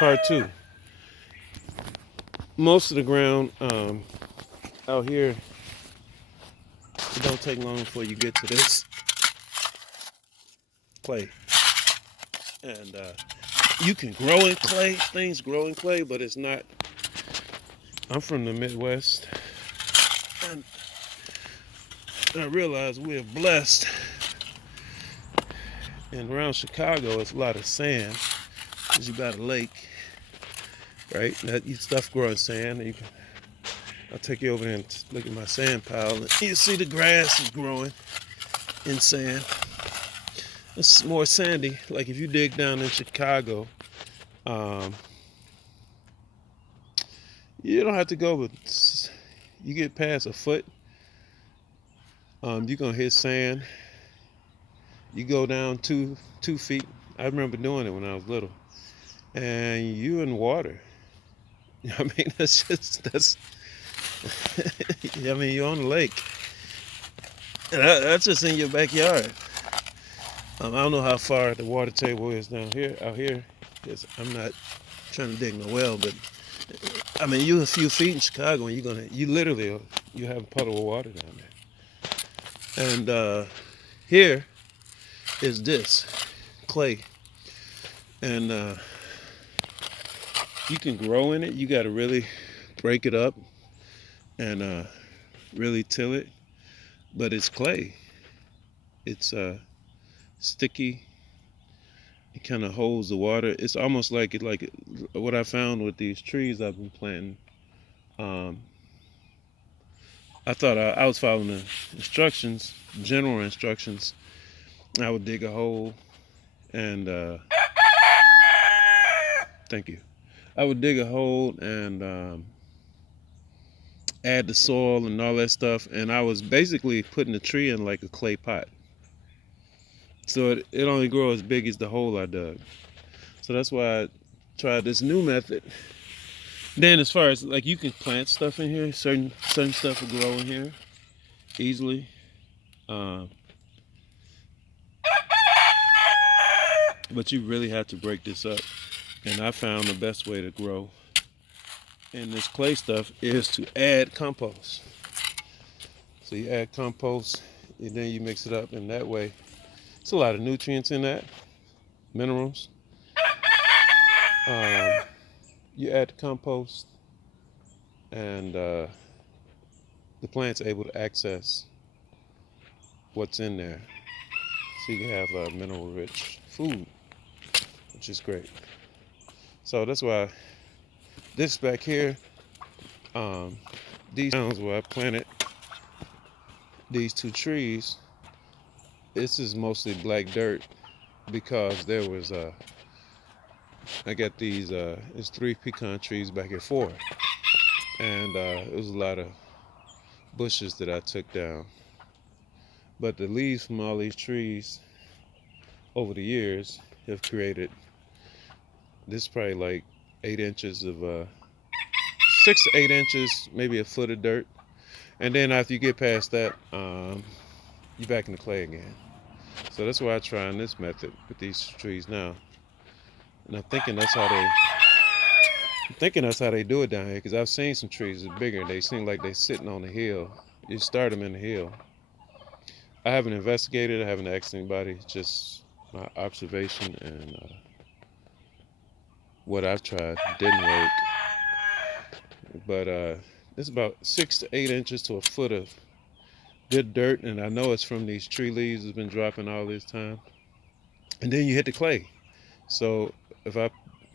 Part two. Most of the ground out here, it don't take long before you get to this clay. And you can grow in clay. Things grow in clay, but it's not. I'm from the Midwest, and I realize we're blessed. And around Chicago, it's a lot of sand because you got a lake, right? That you stuff growing sand. I'll take you over there and look at my sand pile. And you see the grass is growing in sand. It's more sandy. Like if you dig down in Chicago, um, you don't have to go, but you get past a foot, you're gonna hit sand. You go down 2 feet. I remember doing it when I was little, and you in water. I mean, that's. I mean, you're on the lake, and that's just in your backyard. I don't know how far the water table is down here, out here, because I'm not trying to dig no well, but I mean, you a few feet in Chicago, and you literally, you have a puddle of water down there. And here is this clay, and you can grow in it. You got to really break it up and really till it, but it's clay. It's sticky. It kind of holds the water. It's almost like what I found with these trees I've been planting. Um, I thought I was following the instructions, general instructions. I would dig a hole and thank you. I would dig a hole and add the soil and all that stuff, and I was basically putting the tree in like a clay pot. So it only grows as big as the hole I dug. So that's why I tried this new method. Then as far as like you can plant stuff in here, certain stuff will grow in here easily. Um, but you really have to break this up. And I found the best way to grow in this clay stuff is to add compost. So you add compost and then you mix it up, and that way it's a lot of nutrients in that, minerals. Um, you add the compost, and the plant's able to access what's in there. So you can have mineral-rich food, which is great. So that's why this back here, these grounds where I planted these two trees, this is mostly black dirt because there was I got these it's 3 pecan trees back here, 4, and it was a lot of bushes that I took down. But the leaves from all these trees over the years have created this, probably like 8 inches of 6 to 8 inches, maybe a foot of dirt. And then after you get past that, you're back in the clay again. So that's why I'm trying this method with these trees now. And I'm thinking that's how they do it down here, because I've seen some trees that are bigger. They seem like they're sitting on the hill. You start them in the hill. I haven't investigated. I haven't asked anybody. It's just my observation and what I've tried didn't work. But it's about 6 to 8 inches to a foot of good dirt, and I know it's from these tree leaves that's been dropping all this time. And then you hit the clay. So if I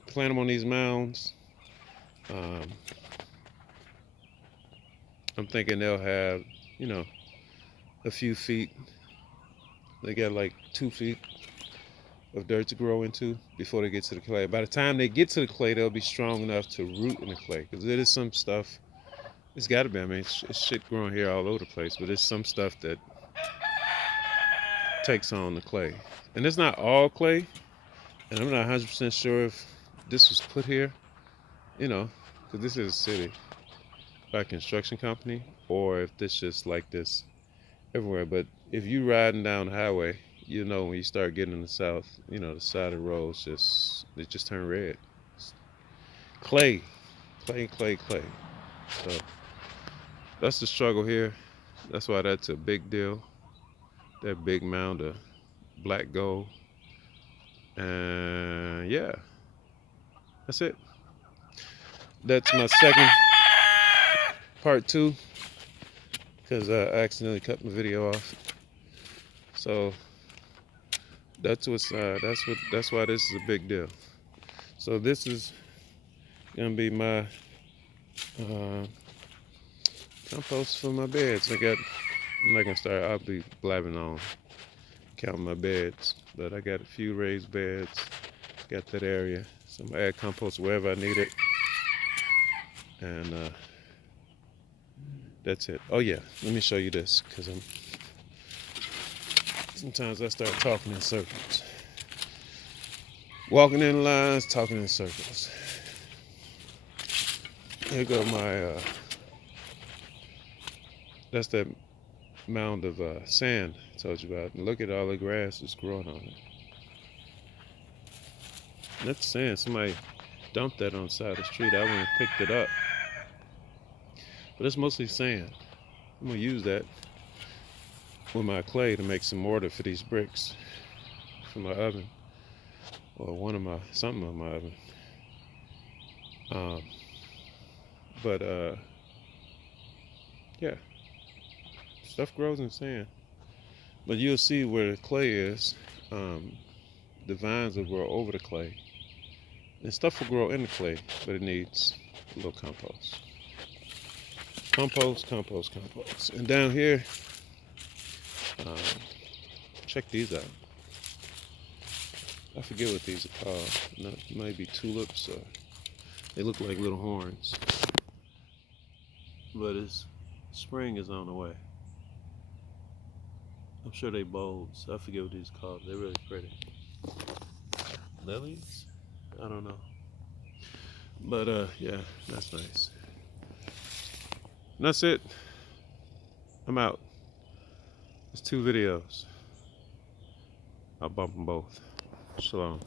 plant them on these mounds, um, I'm thinking they'll have, you know, a few feet. They got like 2 feet of dirt to grow into before they get to the clay. By the time they get to the clay, they'll be strong enough to root in the clay. Because it is some stuff, it's got to be, I mean, it's shit growing here all over the place, but it's some stuff that takes on the clay. And it's not all clay, and I'm not 100% sure if this was put here, you know, because this is a city by a construction company, or if this just like this everywhere. But if you riding down the highway, you know when you start getting in the south, you know, the side of the roads just, they just turn red. clay, clay, clay, clay. So that's the struggle here. That's why that's a big deal. That big mound of black gold. And yeah, that's it. That's my second part two, because I accidentally cut my video off. So that's why this is a big deal. So this is gonna be my compost for my beds. I'm not gonna start. I'll be blabbing on counting my beds, but I got a few raised beds. Got that area, so I'm gonna add compost wherever I need it, and that's it. Oh yeah, let me show you this, because sometimes I start talking in circles, walking in lines, talking in circles. Here go my that's that mound of sand I told you about. And look at all the grass that's growing on it. That's sand. Somebody dumped that on the side of the street. I went and picked it up. But it's mostly sand. I'm gonna use that with my clay to make some mortar for these bricks for my oven, or something on my oven. Um, but yeah, stuff grows in sand. But you'll see where the clay is. The vines will grow over the clay, and stuff will grow in the clay, but it needs a little compost. Compost, compost, compost. And down here, um, check these out. I forget what these are called. No, maybe tulips, or they look like little horns. But spring is on the way. I'm sure they bulbs. I forget what these are called. They're really pretty. Lilies? I don't know. But yeah, that's nice. And that's it. I'm out. It's 2 videos. I'll bump them both. Shalom.